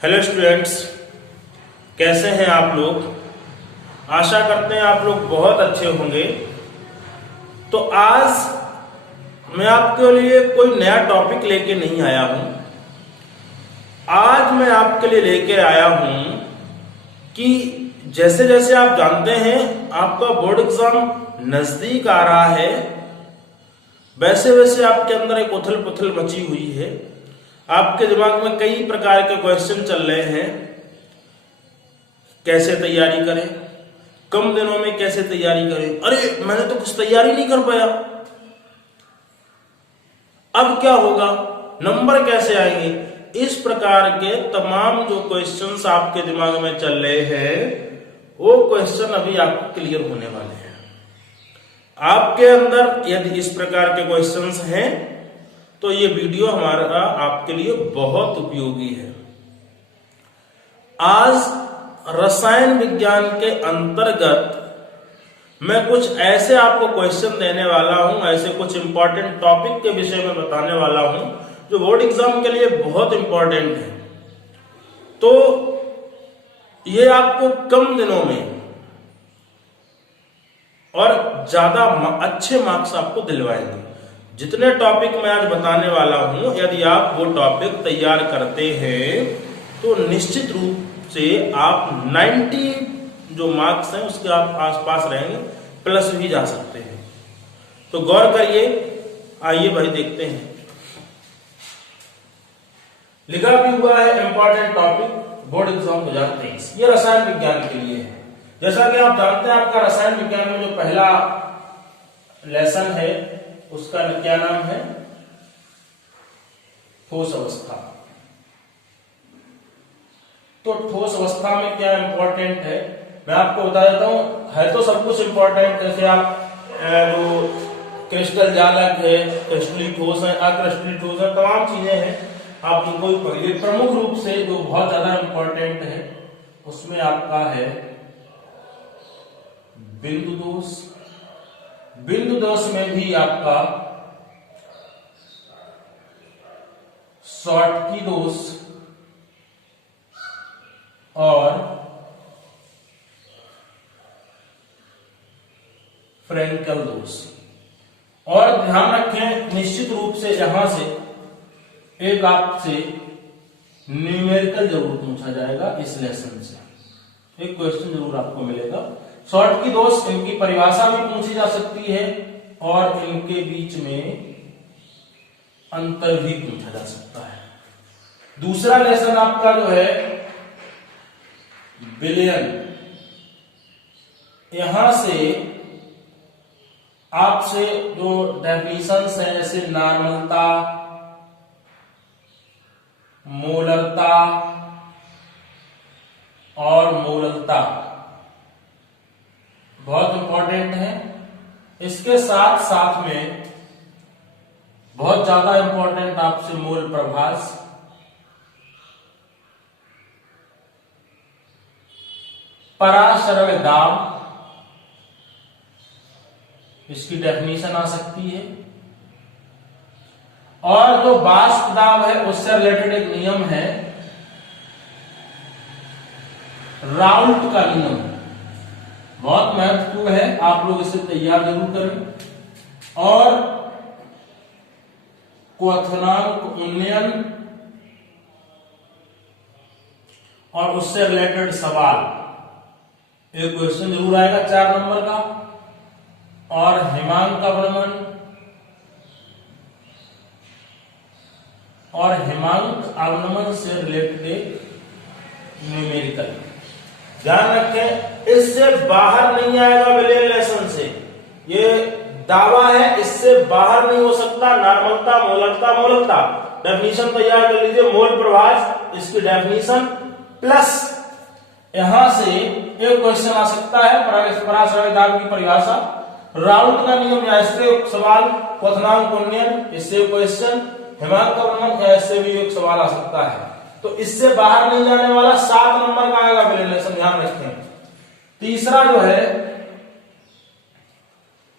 Hello students, कैसे हैं आप लोग। आशा करते हैं आप लोग बहुत अच्छे होंगे। तो आज मैं आपके लिए कोई नया टॉपिक लेके नहीं आया हूं। आज मैं आपके लिए लेके आया हूं कि जैसे जैसे आप जानते हैं आपका बोर्ड एग्जाम नजदीक आ रहा है, वैसे वैसे आपके अंदर एक उथल पुथल मची हुई है। आपके दिमाग में कई प्रकार के क्वेश्चन चल रहे हैं। कैसे तैयारी करें, कम दिनों में कैसे तैयारी करें, अरे मैंने तो कुछ तैयारी नहीं कर पाया, अब क्या होगा, नंबर कैसे आएंगे। इस प्रकार के तमाम जो क्वेश्चंस आपके दिमाग में चल रहे हैं वो क्वेश्चन अभी आपको क्लियर होने वाले हैं। आपके अंदर यदि इस प्रकार के क्वेश्चंस हैं तो ये वीडियो हमारा आपके लिए बहुत उपयोगी है। आज रसायन विज्ञान के अंतर्गत मैं कुछ ऐसे आपको क्वेश्चन देने वाला हूं, ऐसे कुछ इंपॉर्टेंट टॉपिक के विषय में बताने वाला हूं जो बोर्ड एग्जाम के लिए बहुत इंपॉर्टेंट है। तो ये आपको कम दिनों में और ज्यादा अच्छे मार्क्स आपको दिलवाएंगे। जितने टॉपिक मैं आज बताने वाला हूं, यदि आप वो टॉपिक तैयार करते हैं तो निश्चित रूप से आप 90 जो मार्क्स हैं उसके आप आसपास रहेंगे, प्लस भी जा सकते हैं। तो गौर करिए, आइए भाई देखते हैं। लिखा भी हुआ है इंपॉर्टेंट टॉपिक बोर्ड एग्जाम 2023, ये रसायन विज्ञान के लिए है। जैसा कि आप जानते हैं आपका रसायन विज्ञान में जो पहला लेसन है उसका क्या नाम है, ठोस अवस्था। तो ठोस अवस्था में क्या इंपॉर्टेंट है मैं आपको बता देता हूं। है तो सब कुछ इंपॉर्टेंट, जैसे आप जो क्रिस्टल जालक है, क्रिस्टलीय ठोस है, अक्रिस्टलीय ठोस है, तमाम चीजें हैं, आप इनको भी पढ़िए। प्रमुख रूप से जो बहुत ज्यादा इंपॉर्टेंट है उसमें आपका है बिंदु दोष। बिंदु दोष में भी आपका शॉर्टकी दोष और फ्रेंकल दोष। और ध्यान रखें, निश्चित रूप से यहां से एक आपसे न्यूमेरिकल जरूर पूछा जाएगा। इस लेसन से एक क्वेश्चन जरूर आपको मिलेगा। शॉर्ट की दोष, इनकी परिभाषा भी पूछी जा सकती है और इनके बीच में अंतर भी पूछा जा सकता है। दूसरा लेसन आपका जो है विलयन, यहां से आपसे जो डेफिनेशंस हैं जैसे नॉर्मलता, मोलरता और मोललता बहुत इंपॉर्टेंट है। इसके साथ साथ में बहुत ज्यादा इंपॉर्टेंट आपसे मोल प्रभास, परासरण दाब, इसकी डेफिनेशन आ सकती है। और जो वाष्प दाब है उससे रिलेटेड एक नियम है राउल्ट का नियम, बहुत महत्वपूर्ण है, आप लोग इसे तैयार जरूर करें। और क्वथनांक उन्नयन और उससे रिलेटेड सवाल, एक क्वेश्चन जरूर आएगा 4 नंबर का। और हिमांक अवनमन और हिमांक अवनमन से रिलेटेड न्यूमेरिकल। ध्यान रखें, इससे बाहर नहीं आएगा विलयन लेसन से, ये दावा है, इससे बाहर नहीं हो सकता। नॉर्मलता, मोलरता, मोललता डेफिनेशन तैयार कर लीजिए। मोल प्रभास, इसकी डेफिनेशन प्लस यहां से एक क्वेश्चन आ सकता है परासरण दाब की परिभाषा, राउल्ट का नियम या इससे एक सवाल, क्वथनांक उन्नयन इससे क्वेश्चन, हिमांक अवनमन या इससे भी एक सवाल आ सकता है। तो इससे बाहर नहीं जाने वाला 7 नंबर का आएगा विलयन लेसन, ध्यान रखें। तीसरा जो है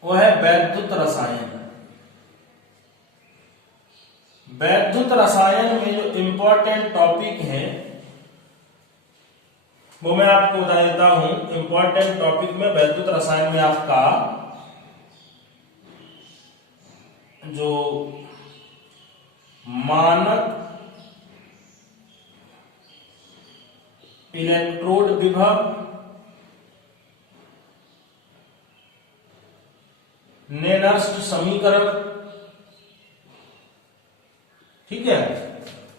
वो है वैद्युत रसायन। वैद्युत रसायन में जो इंपॉर्टेंट टॉपिक है वो मैं आपको बता देता हूं। इंपॉर्टेंट टॉपिक में वैद्युत रसायन में आपका जो मानक इलेक्ट्रोड विभव, नेनर्स्ट समीकरण, ठीक है,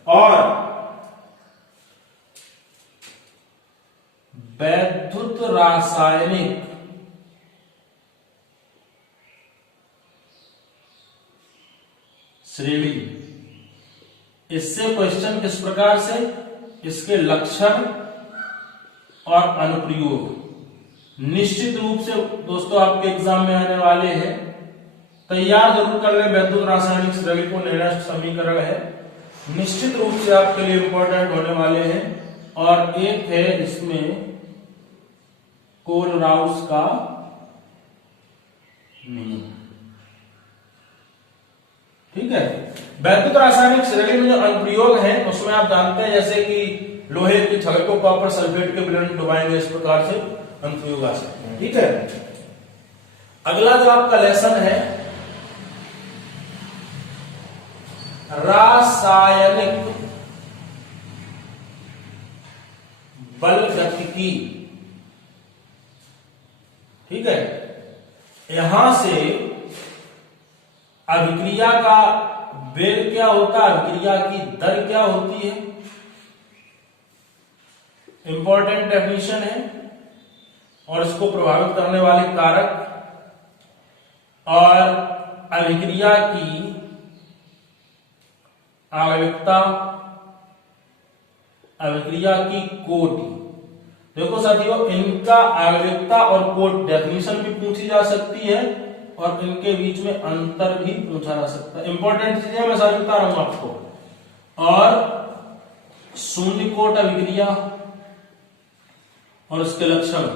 और वैद्युत रासायनिक श्रेणी। इससे क्वेश्चन किस प्रकार से, इसके लक्षण और अनुप्रयोग निश्चित रूप से दोस्तों आपके एग्जाम में आने वाले हैं। तैयार जरूर कर ले। वैद्युत रासायनिक श्रेणी को नेनर्स्ट समीकरण है, निश्चित रूप से आपके लिए इंपॉर्टेंट होने वाले हैं। और एक है इसमें कोलराउस का नियम, ठीक है। वैद्युत रासायनिक श्रेणी में जो अनुप्रयोग है उसमें आप जानते हैं जैसे कि लोहे की छड़ को कॉपर सल्फेट के मिश्रण में डुबाएंगे, इस प्रकार से अनुप्रयोग आ सकते हैं, ठीक है। अगला जो आपका लेसन है रासायनिक बलगतिकी, ठीक है। यहां से अभिक्रिया का वेग क्या होता है, अभिक्रिया की दर क्या होती है, इंपॉर्टेंट डेफिनेशन है। और इसको प्रभावित करने वाले कारक और अभिक्रिया की आवश्यकता, अभिक्रिया की कोटि। देखो साथियों, इनका आवश्यकता और कोट डेफिनेशन भी पूछी जा सकती है और इनके बीच में अंतर भी पूछा जा सकता है। इंपॉर्टेंट चीजें मैं सारी बता रहा हूं आपको। और शून्य कोट अभिक्रिया और उसके लक्षण,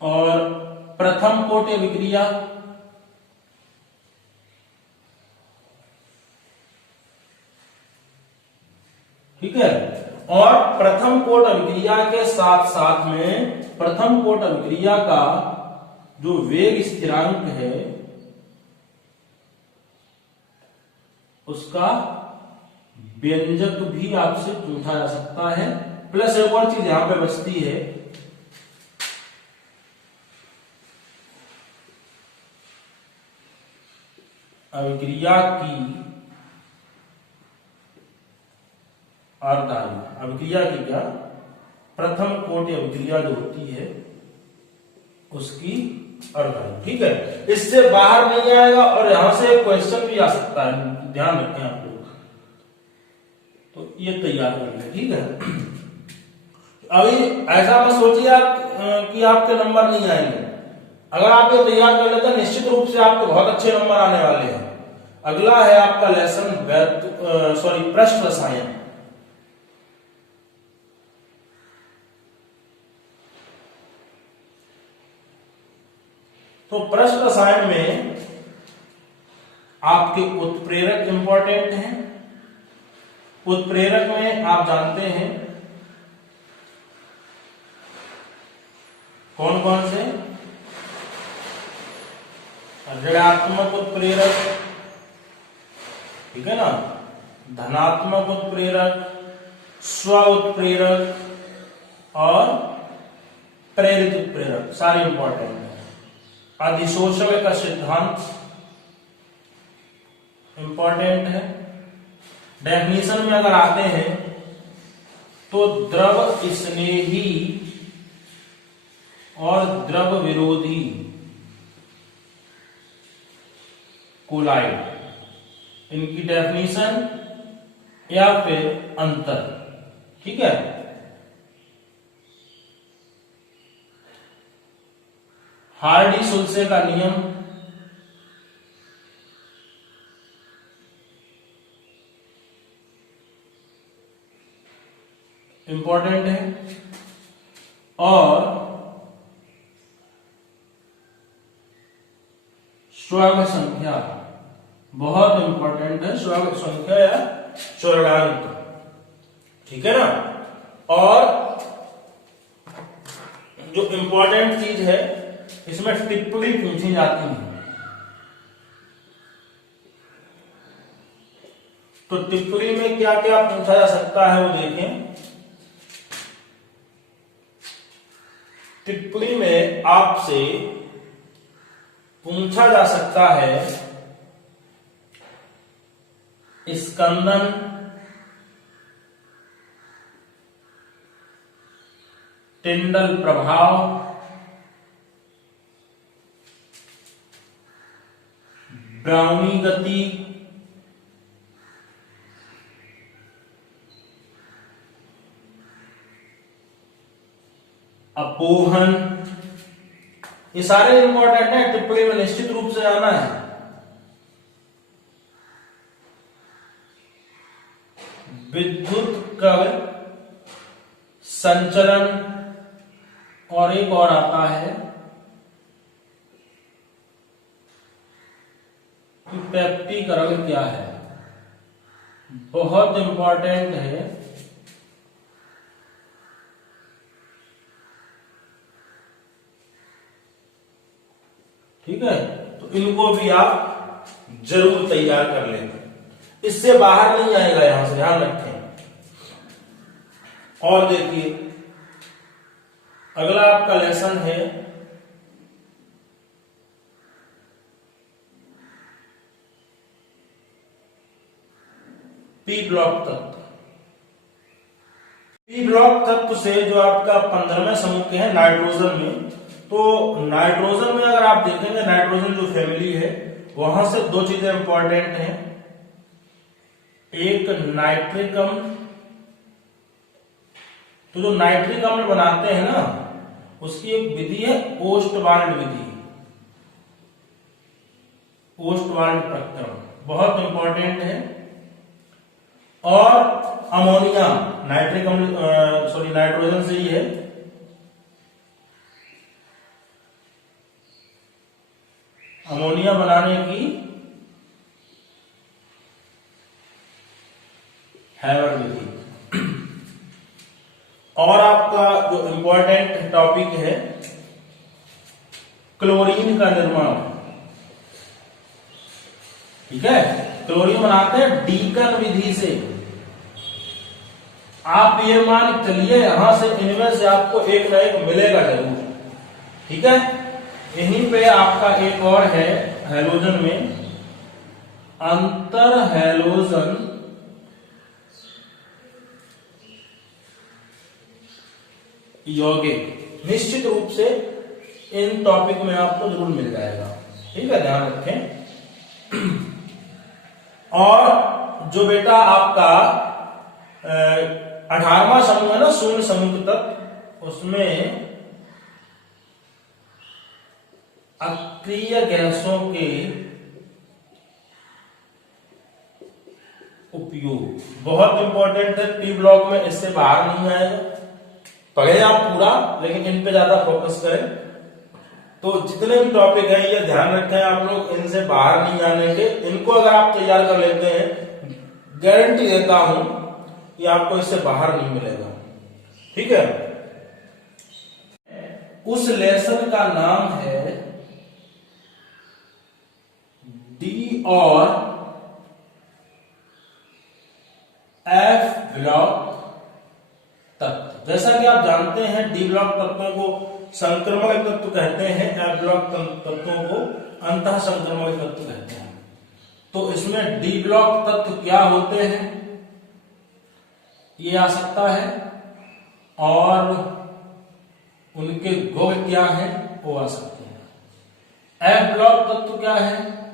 और प्रथम कोट अभिक्रिया, ठीक है। और प्रथम कोट अभिक्रिया के साथ साथ में प्रथम कोट अभिक्रिया का जो वेग स्थिरांक है उसका व्यंजक भी आपसे पूछा जा सकता है। प्लस एक और चीज यहां पे बचती है, अभिक्रिया की अर्धायु। अभिक्रिया की क्या, प्रथम कोटि अभिक्रिया जो होती है उसकी अर्धायु, ठीक है। इससे बाहर नहीं आएगा और यहां से क्वेश्चन भी आ सकता है, ध्यान रखें आप लोग। तो ये तैयार कर ले, ठीक है। अभी ऐसा मत सोचिए आप कि आपके नंबर नहीं आएंगे। अगर आप ये तैयार कर लेते हैं निश्चित रूप से आपके बहुत अच्छे नंबर आने वाले हैं। अगला है आपका लेसन पृष्ठ रसायन। तो पृष्ठ रसायन में आपके उत्प्रेरक इंपॉर्टेंट हैं। उत्प्रेरक में आप जानते हैं कौन कौन से, ऋणात्मक उत्प्रेरक, ठीक है ना, धनात्मक उत्प्रेरक, स्व उत्प्रेरक और प्रेरित उत्प्रेरक, सारे इंपॉर्टेंट है। अधिशोषण का सिद्धांत इंपॉर्टेंट है। डेफिनेशन में अगर आते हैं तो द्रव स्नेही और द्रव विरोधी कोलाइड, इनकी डेफिनेशन या फिर अंतर, ठीक है। हार्डी-सुल्से का नियम, इंपॉर्टेंट है। और श्वैग संख्या बहुत इंपॉर्टेंट है। श्वैग संख्या या चूर्णांक, ठीक है ना। और जो इंपॉर्टेंट चीज है, इसमें टिप्पणी पूछी जाती है। तो टिप्पणी में क्या क्या पूछा जा सकता है वो देखें। टिप्पणी में आपसे पूछा जा सकता है स्कंदन, टिंडल प्रभाव, ब्राउनी गति, अपोहन, ये सारे इंपॉर्टेंट है, टिप्पणी में निश्चित रूप से आना है। विद्युत कण संचलन, और एक और आता है कि पेप्टीकरण क्या है, बहुत इंपॉर्टेंट है। ठीक है, तो इनको भी आप जरूर तैयार कर लें, इससे बाहर नहीं आएगा, यहां से ध्यान रखें। और देखिए अगला आपका लेसन है पी ब्लॉक तत्व। पी ब्लॉक तत्व से जो आपका 15वें समूह के हैं नाइट्रोजन में, तो नाइट्रोजन में अगर आप देखेंगे, नाइट्रोजन जो फैमिली है वहां से दो चीजें इंपॉर्टेंट हैं। एक नाइट्रिक अम्ल, तो जो नाइट्रिक अम्ल बनाते हैं ना, उसकी एक विधि है ओस्टवाल्ड विधि, ओस्टवाल्ड प्रक्रम, बहुत इंपॉर्टेंट है। और अमोनिया, नाइट्रिक अम्ल सॉरी नाइट्रोजन से ही है, अमोनिया बनाने की हैवर विधि। और आपका जो इंपॉर्टेंट टॉपिक है क्लोरीन का निर्माण, ठीक है, क्लोरीन बनाते हैं डीकन विधि से। आप ये मान चलिए यहां से इनमें से आपको एक ना एक मिलेगा जरूर, ठीक है। यहीं पे आपका एक और है हैलोजन में अंतर हैलोजन यौगिक, निश्चित रूप से इन टॉपिक में आपको जरूर मिल जाएगा, ठीक है, ध्यान रखें। और जो बेटा आपका 18वां समूह है ना, शून्य समूह तक, उसमें अक्रिय गैसों के उपयोग बहुत इंपॉर्टेंट है पी ब्लॉक में, इससे बाहर नहीं आएगा। पढ़े आप पूरा, लेकिन इन पे ज्यादा फोकस करें। तो जितने भी टॉपिक हैं ये ध्यान रखें आप लोग, इनसे बाहर नहीं आने के। इनको अगर आप तैयार कर लेते हैं, गारंटी देता हूं कि आपको इससे बाहर नहीं मिलेगा, ठीक है। उस लेसन का नाम है डी और एफ ब्लॉक तत्व। जैसा कि आप जानते हैं डी ब्लॉक तत्वों को संक्रमण तत्व कहते हैं, एफ ब्लॉक तत्वों को अंतः संक्रमण तत्व कहते हैं। तो इसमें डी ब्लॉक तत्व क्या होते हैं ये आ सकता है, और उनके गुण क्या है वो आ सकते हैं। एफ ब्लॉक तत्व क्या है,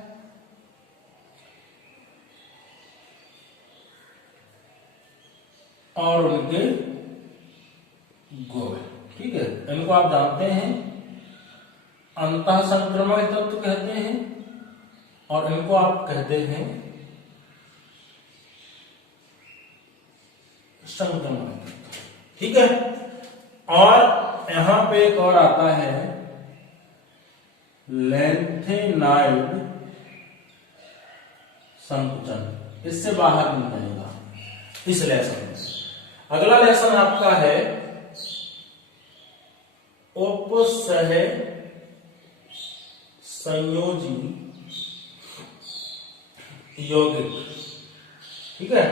और उनके गुण, ठीक है, इनको आप जानते हैं। अंतः संक्रमण तत्व कहते हैं, और इनको आप कहते हैं संक्रमण तत्व, ठीक है। और यहां पे एक और आता है लैंथेनाइड संकुचन, इससे बाहर नहीं आएगा। इस लेसन में। अगला लेसन आपका है उपसह संयोजी यौगिक। ठीक है,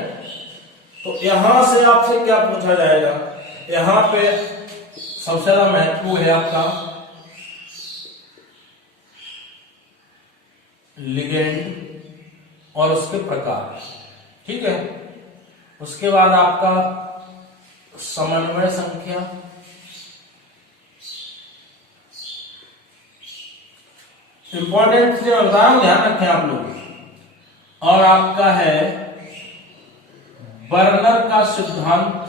तो यहां से आपसे क्या पूछा जाएगा, यहां पे सबसे ज्यादा महत्व है आपका लिगेंड और उसके प्रकार। ठीक है, उसके बाद आपका समन्वय संख्या, इंपॉर्टेंट उदाहरण ध्यान रखें आप लोग, और आपका है बर्नर का सिद्धांत।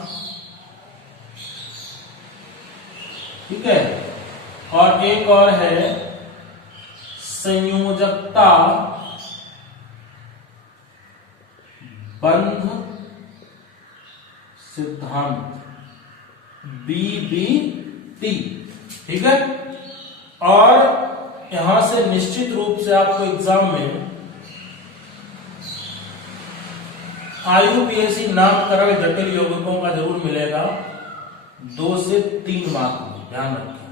ठीक है, और एक और है संयोजकता बंध सिद्धांत, BBT। ठीक है, और यहां से निश्चित रूप से आपको एग्जाम में IUPAC नामकरण जटिल यौगिकों का जरूर मिलेगा 2 से 3 मार्क में, ध्यान रखें।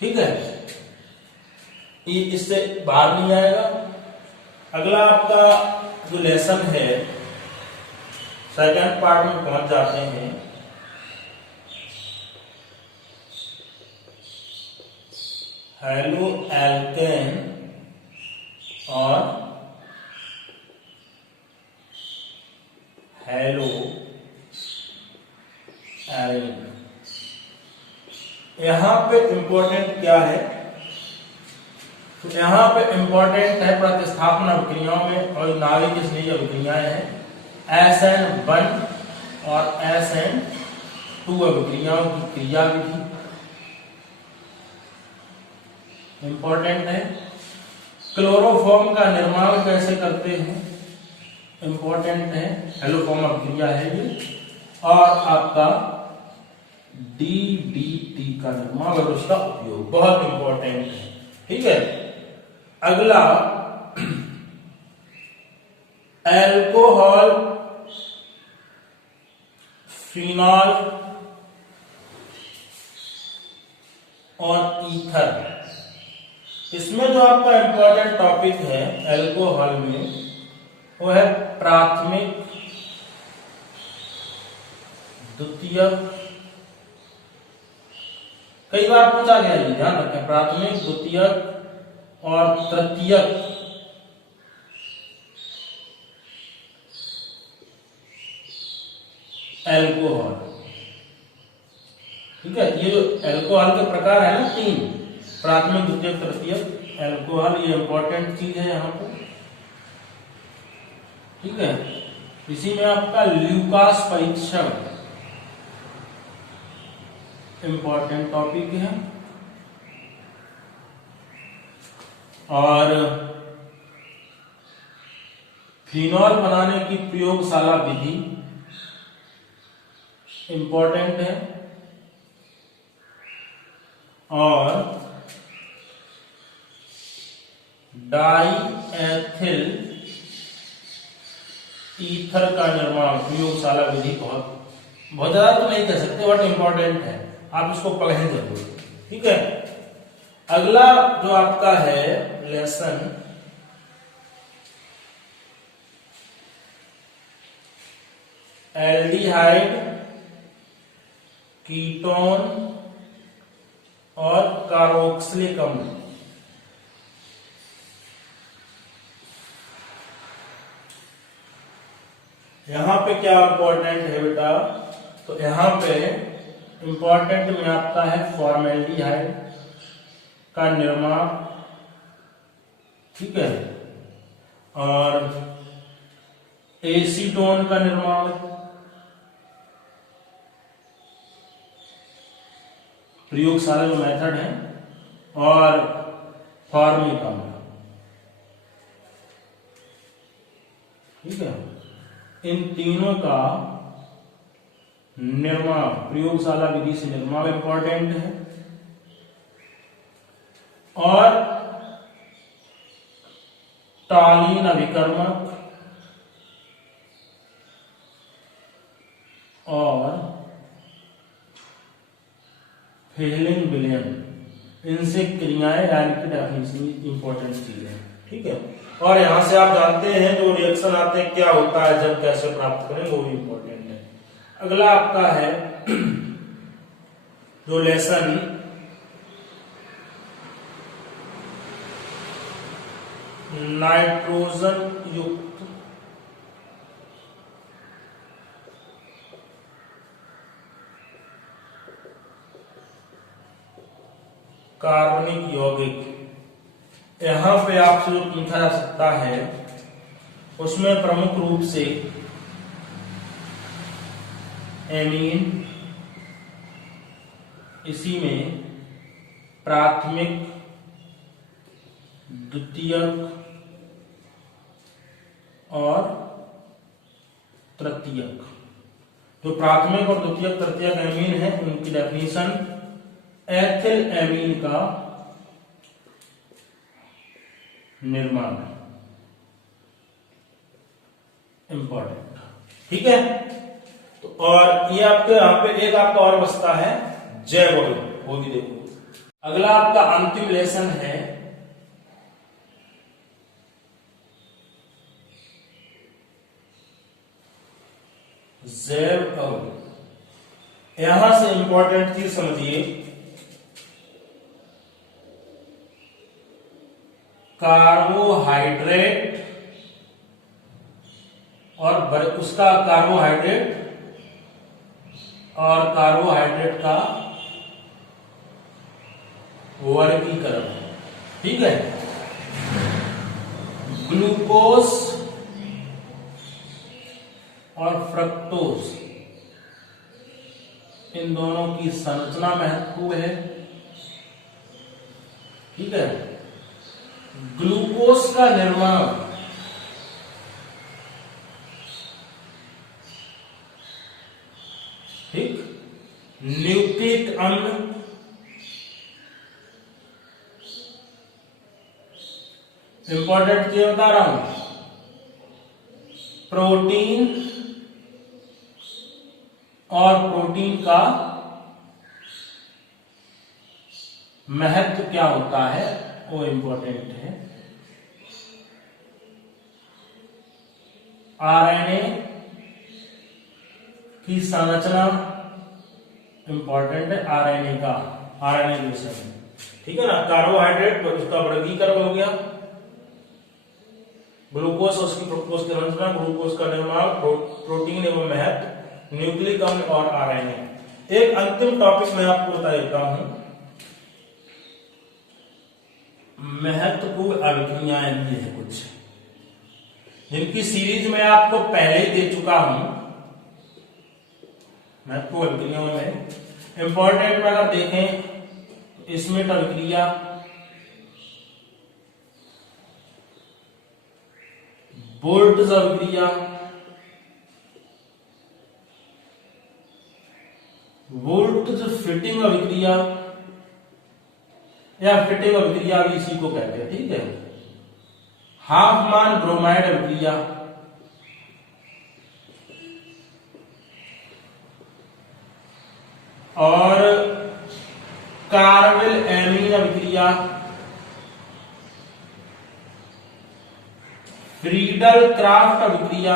ठीक है, ये इससे बाहर नहीं आएगा। अगला आपका जो लेसन है सेकंड पार्ट में पहुंच जाते हैं। हेलो एल्केन और हेलो एरिन। यहां पे इंपॉर्टेंट क्या है, तो यहां पे इंपॉर्टेंट है प्रतिस्थापन अभिक्रियाओं में और नाभिक स्नेही अभिक्रियाएं हैं SN1 और SN2 अभिक्रियाओं की क्रिया विधि इंपॉर्टेंट है। क्लोरोफॉर्म का निर्माण कैसे करते हैं, इंपॉर्टेंट है, हेलोफॉर्म अभिक्रिया है ये। और आपका DDT का निर्माण और उसका उपयोग बहुत इंपॉर्टेंट है। ठीक है, अगला एल्कोहल, फिनॉल और ईथर। इसमें जो आपका इंपॉर्टेंट टॉपिक है एल्कोहल में, वो है प्राथमिक, द्वितीयक। कई बार पूछा गया, ये ध्यान रखें, प्राथमिक, द्वितीयक और तृतीयक एल्कोहल। ठीक है, ये जो एल्कोहल के प्रकार है ना 3, प्राथमिक, द्वितीयक, तृतीयक एल्कोहल, ये इंपॉर्टेंट चीज है यहां पर। ठीक है, इसी में आपका ल्यूकास परीक्षण इंपॉर्टेंट टॉपिक है। और फिनॉल बनाने की प्रयोगशाला विधि इंपॉर्टेंट है। और डाई एथिल ईथर का निर्माण प्रयोगशाला विधि बहुत ज्यादा तो नहीं कह सकते, बट इंपॉर्टेंट है, आप इसको पढ़ें जरूर। ठीक है, अगला जो आपका है लेसन एल्डिहाइड, कीटोन और कार्बोक्सिलिक अम्ल। यहां पे क्या इंपॉर्टेंट है बेटा, तो यहां पे इंपॉर्टेंट में आपका है फॉर्मेल्डिहाइड का निर्माण। ठीक है, और एसीटोन का निर्माण, प्रयोगशाला में मेथड है, और फॉर्मिक अम्ल। ठीक है, इन तीनों का निर्माण प्रयोगशाला विधि से निर्माण इंपॉर्टेंट है। और टालिन अभिकर्मक और फेलिंग विलयन, इनसे क्रियाएं यानी कि डेफिनेशन इंपॉर्टेंट चीजें, ठीक है। और यहां से आप जानते हैं जो रिएक्शन आते हैं क्या होता है, जब कैसे प्राप्त करें, वो भी इंपॉर्टेंट है। अगला आपका है जो लेसन नाइट्रोजन युक्त कार्बनिक यौगिक, यहां पे आपसे जो पूछा जा सकता है उसमें प्रमुख रूप से एमीन, इसी में प्राथमिक, द्वितीयक और तृतीयक। जो प्राथमिक और द्वितीयक तृतीयक एमीन है उनकी डेफिनेशन एथिल एमीन का निर्माण, इंपॉर्टेंट, ठीक है। तो और ये आपके यहां पे एक आपका और बचता है जैव अवयव, वो भी देखो। अगला आपका अंतिम लेसन है जैव अवयव। यहां से इंपॉर्टेंट चीज समझिए, कार्बोहाइड्रेट और उसका कार्बोहाइड्रेट और कार्बोहाइड्रेट का वर्गीकरण, ठीक है। ग्लूकोज और फ्रक्टोज, इन दोनों की संरचना महत्वपूर्ण है, ठीक है। ग्लूकोज का निर्माण ठीक न्यूक्लिक अम्ल, इंपॉर्टेंट चीज बता रहा हूं, प्रोटीन और प्रोटीन का महत्व क्या होता है वो इंपॉर्टेंट है। आरएनए की संरचना इंपॉर्टेंट है, आरएनए का, आरएनए रिलेशन, ठीक है ना। कार्बोहाइड्रेट उसका वर्गीकरण हो गया, ग्लूकोज और उसकी फ्रुक्टोज की संरचना, ग्लूकोज का निर्माण, प्रोटीन एवं महत्व, न्यूक्लिक अम्ल और आरएनए। एक अंतिम टॉपिक मैं आपको बता देता हूं, महत्वपूर्ण अभिक्रियाएं भी है कुछ, जिनकी सीरीज मैं आपको पहले ही दे चुका हूं। महत्वपूर्ण अभिक्रियाओं में इंपॉर्टेंट अगर देखें, स्मिथ अभिक्रिया, बोल्ट्ज अभिक्रिया, वोल्ट्ज फिटिंग अभिक्रिया या फिटिंग अभिक्रिया भी इसी को कहते हैं, ठीक है। हाफमान ब्रोमाइड अभिक्रिया, और कार्विल एमीन अभिक्रिया, फ्रीडल क्राफ्ट अभिक्रिया,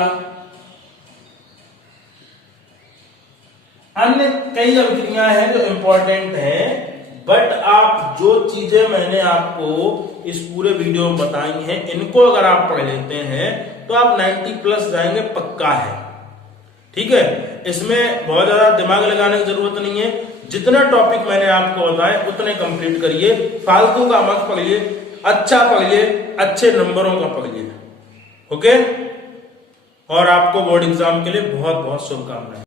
अन्य कई अभिक्रियाएं हैं जो इंपॉर्टेंट हैं। बट आप जो चीजें मैंने आपको इस पूरे वीडियो में बताई हैं, इनको अगर आप पढ़ लेते हैं तो आप 90+ जाएंगे, पक्का है, ठीक है। इसमें बहुत ज्यादा दिमाग लगाने की जरूरत नहीं है, जितना टॉपिक मैंने आपको बताए उतने कंप्लीट करिए, फालतू का मत पढ़िए, अच्छा पढ़िए, अच्छे नंबरों का पढ़िए, ओके। और आपको बोर्ड एग्जाम के लिए बहुत बहुत शुभकामनाएं।